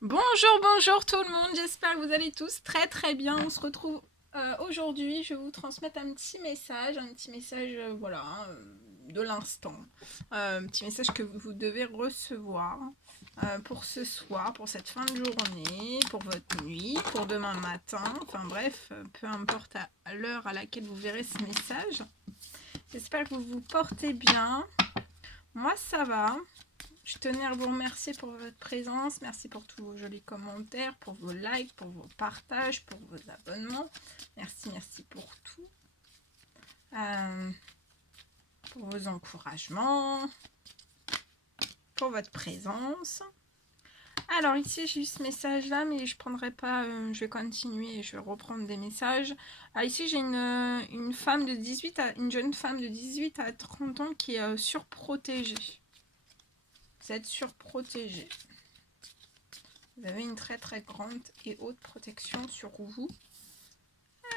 Bonjour tout le monde, j'espère que vous allez tous très bien. On se retrouve aujourd'hui, je vais vous transmettre un petit message voilà, de l'instant. Un petit message que vous devez recevoir pour ce soir, pour cette fin de journée, pour votre nuit, pour demain matin, enfin bref, peu importe à l'heure à laquelle vous verrez ce message. J'espère que vous vous portez bien. Moi ça va. Je tenais à vous remercier pour votre présence. Merci pour tous vos jolis commentaires, pour vos likes, pour vos partages, pour vos abonnements. Merci pour tout. Pour vos encouragements, pour votre présence. Alors ici j'ai eu ce message là, mais je prendrai pas, je vais continuer et je vais reprendre des messages. Alors ici j'ai une femme de 18 à, une jeune femme de 18 à 30 ans qui est surprotégée. Vous êtes surprotégée. Vous avez une très grande et haute protection sur vous.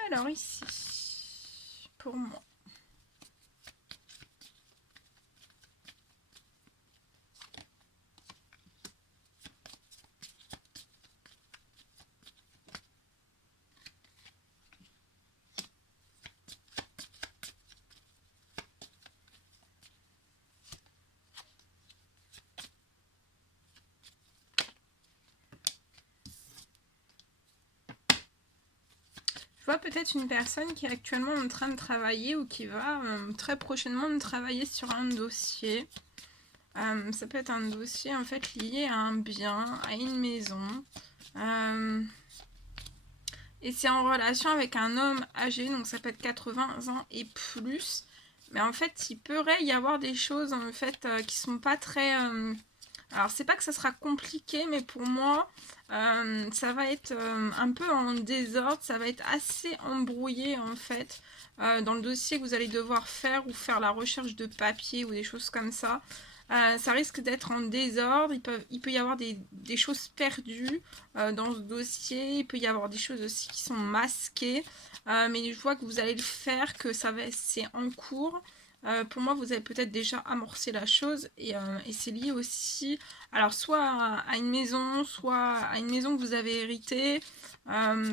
Alors ici, pour moi. Je vois peut-être une personne qui est actuellement en train de travailler ou qui va très prochainement travailler sur un dossier. Ça peut être un dossier en fait lié à un bien, à une maison. Et c'est en relation avec un homme âgé, donc ça peut être 80 ans et plus. Mais en fait, il pourrait y avoir des choses en fait qui sont pas très... Alors c'est pas que ça sera compliqué, mais pour moi, ça va être un peu en désordre, ça va être assez embrouillé en fait. Dans le dossier que vous allez devoir faire ou faire la recherche de papier ou des choses comme ça. Ça risque d'être en désordre, il peut y avoir des choses perdues dans ce dossier, il peut y avoir des choses aussi qui sont masquées, mais je vois que vous allez le faire, que c'est en cours. Pour moi, vous avez peut-être déjà amorcé la chose et c'est lié aussi, alors soit à une maison, soit à une maison que vous avez héritée,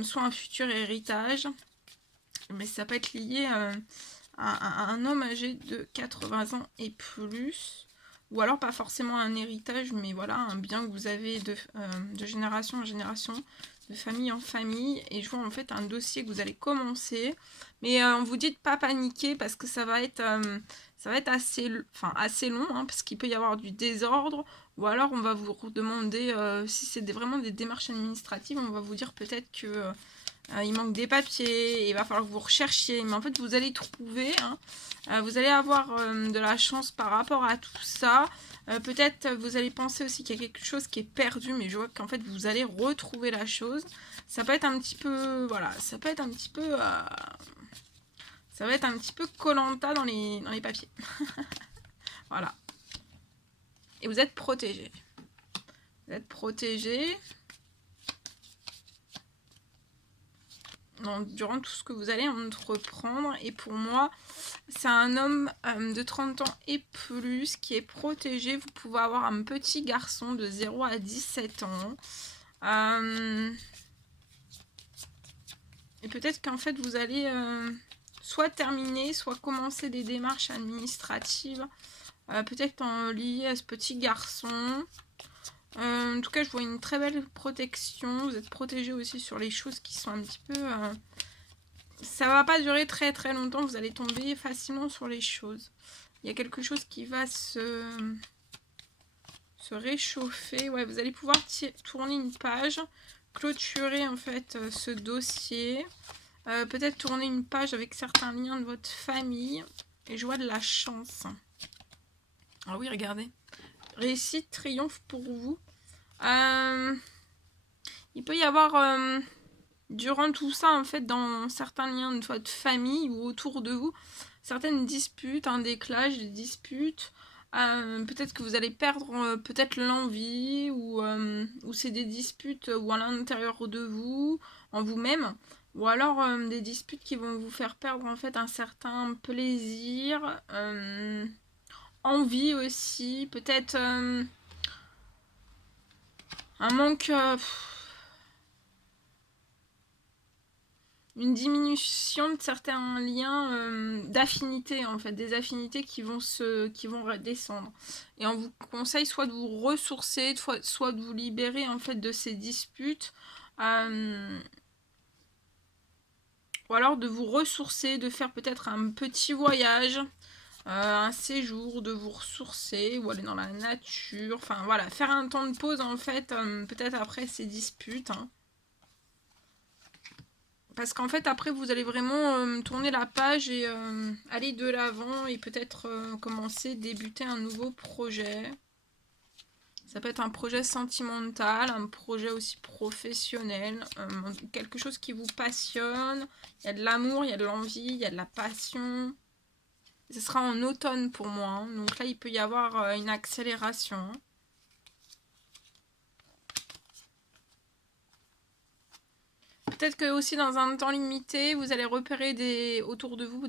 soit un futur héritage, mais ça peut être lié à un homme âgé de 80 ans et plus, ou alors pas forcément un héritage, mais voilà, un bien que vous avez de génération en génération, de famille en famille, et je vois en fait un dossier que vous allez commencer, mais on vous dit de pas paniquer parce que ça va être assez long, hein, parce qu'il peut y avoir du désordre, ou alors on va vous demander, si c'est vraiment des démarches administratives, on va vous dire peut-être que il manque des papiers, il va falloir que vous recherchiez, mais en fait vous allez trouver, hein. Vous allez avoir de la chance par rapport à tout ça. Peut-être vous allez penser aussi qu'il y a quelque chose qui est perdu, mais je vois qu'en fait vous allez retrouver la chose. Ça peut être un petit peu, voilà, ça peut être un petit peu, ça va être un petit peu Koh-Lanta dans les papiers. Voilà. Et vous êtes protégé. Vous êtes protégé. Durant tout ce que vous allez entreprendre. Et pour moi, c'est un homme de 30 ans et plus qui est protégé. Vous pouvez avoir un petit garçon de 0 à 17 ans. Et peut-être qu'en fait, vous allez soit terminer, soit commencer des démarches administratives. Peut-être en lié à ce petit garçon. En tout cas, je vois une très belle protection. Vous êtes protégé aussi sur les choses qui sont un petit peu... ça va pas durer très longtemps. Vous allez tomber facilement sur les choses. Il y a quelque chose qui va se réchauffer. Ouais, vous allez pouvoir tourner une page, clôturer en fait ce dossier. Peut-être tourner une page avec certains liens de votre famille. Et je vois de la chance. Ah oui, regardez. Réussite, triomphe pour vous. Il peut y avoir, durant tout ça, en fait, dans certains liens de votre famille ou autour de vous, certaines disputes, un déclage, des disputes. Peut-être que vous allez perdre peut-être l'envie ou c'est des disputes ou à l'intérieur de vous, en vous-même, ou alors des disputes qui vont vous faire perdre en fait un certain plaisir, envie aussi, peut-être un manque, une diminution de certains liens d'affinités, en fait, des affinités qui vont redescendre. Et on vous conseille soit de vous ressourcer, soit de vous libérer en fait de ces disputes, ou alors de vous ressourcer, de faire peut-être un petit voyage, un séjour, de vous ressourcer, ou aller dans la nature, enfin voilà, faire un temps de pause en fait, peut-être après ces disputes, hein. Parce qu'en fait, après, vous allez vraiment tourner la page et aller de l'avant et peut-être commencer, débuter un nouveau projet. Ça peut être un projet sentimental, un projet aussi professionnel, quelque chose qui vous passionne. Il y a de l'amour, il y a de l'envie, il y a de la passion. Ce sera en automne pour moi, hein. Donc là, il peut y avoir une accélération. Peut-être que aussi dans un temps limité, vous allez repérer autour de vous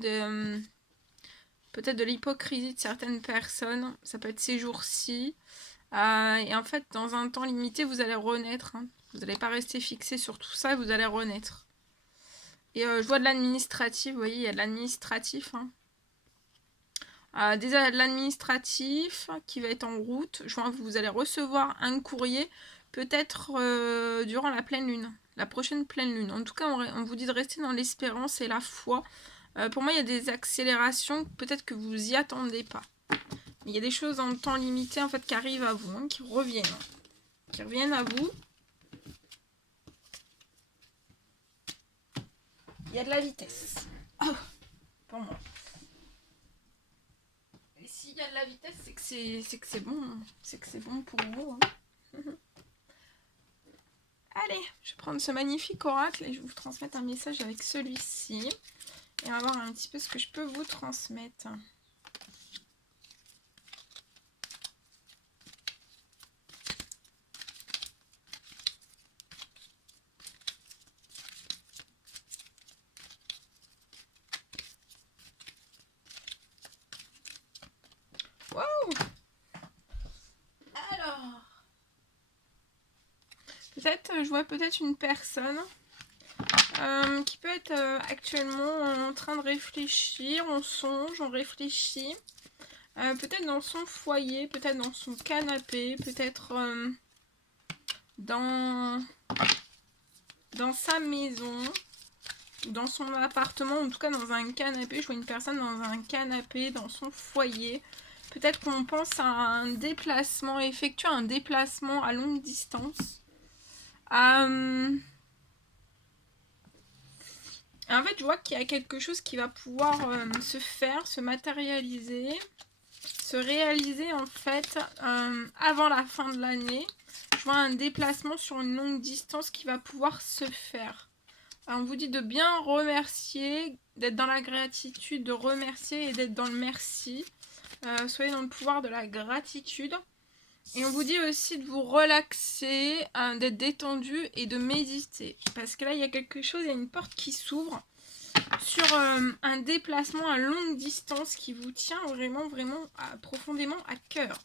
peut-être de l'hypocrisie de certaines personnes. Ça peut être ces jours-ci. Et en fait, dans un temps limité, vous allez renaître, hein. Vous n'allez pas rester fixé sur tout ça, vous allez renaître. Et je vois de l'administratif, vous voyez, il y a de l'administratif, hein. Déjà de l'administratif qui va être en route. Je vois que vous allez recevoir un courrier, peut-être durant la pleine lune, la prochaine pleine lune. En tout cas, on vous dit de rester dans l'espérance et la foi. Pour moi, il y a des accélérations, peut-être que vous y attendez pas. Il y a des choses en temps limité en fait qui arrivent à vous, hein, qui reviennent à vous. Il y a de la vitesse. Oh, pour moi. Et s'il y a de la vitesse, c'est que c'est bon. C'est que c'est bon pour vous, hein. Allez, je vais prendre ce magnifique oracle et je vais vous transmettre un message avec celui-ci. Et on va voir un petit peu ce que je peux vous transmettre. Wow! Alors, peut-être, je vois peut-être une personne qui peut être actuellement en train de réfléchir, on songe, on réfléchit. Peut-être dans son foyer, peut-être dans son canapé, peut-être dans sa maison, dans son appartement, en tout cas dans un canapé. Je vois une personne dans un canapé, dans son foyer. Peut-être qu'on pense à un déplacement, effectuer un déplacement à longue distance. En fait, je vois qu'il y a quelque chose qui va pouvoir se faire, se matérialiser, se réaliser en fait avant la fin de l'année. Je vois un déplacement sur une longue distance qui va pouvoir se faire. Alors, on vous dit de bien remercier, d'être dans la gratitude, de remercier et d'être dans le merci. Soyez dans le pouvoir de la gratitude. Et on vous dit aussi de vous relaxer, d'être détendu et de méditer. Parce que là, il y a quelque chose, il y a une porte qui s'ouvre sur un déplacement à longue distance qui vous tient vraiment, vraiment profondément à cœur.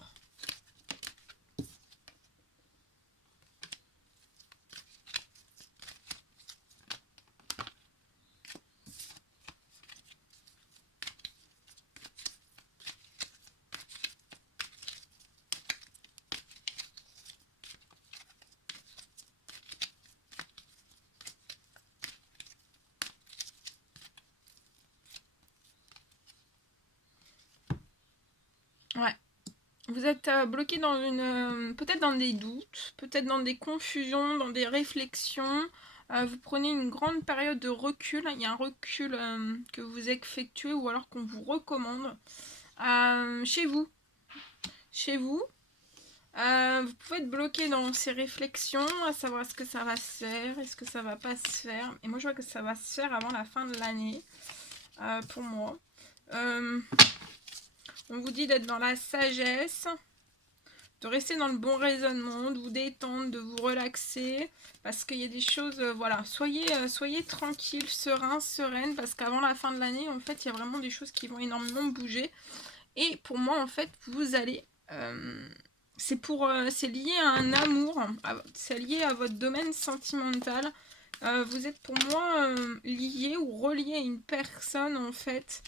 Ouais. Vous êtes bloqué dans peut-être dans des doutes, peut-être dans des confusions, dans des réflexions. Vous prenez une grande période de recul. Il y a un recul que vous effectuez ou alors qu'on vous recommande chez vous. Chez vous. Vous pouvez être bloqué dans ces réflexions, à savoir est-ce que ça va se faire, est-ce que ça va pas se faire. Et moi je vois que ça va se faire avant la fin de l'année, pour moi. On vous dit d'être dans la sagesse, de rester dans le bon raisonnement, de vous détendre, de vous relaxer, parce qu'il y a des choses, voilà, soyez tranquille, serein, sereine, parce qu'avant la fin de l'année, en fait, il y a vraiment des choses qui vont énormément bouger. Et pour moi, en fait, vous allez c'est lié à un amour, c'est lié à votre domaine sentimental. Vous êtes pour moi lié ou relié à une personne en fait.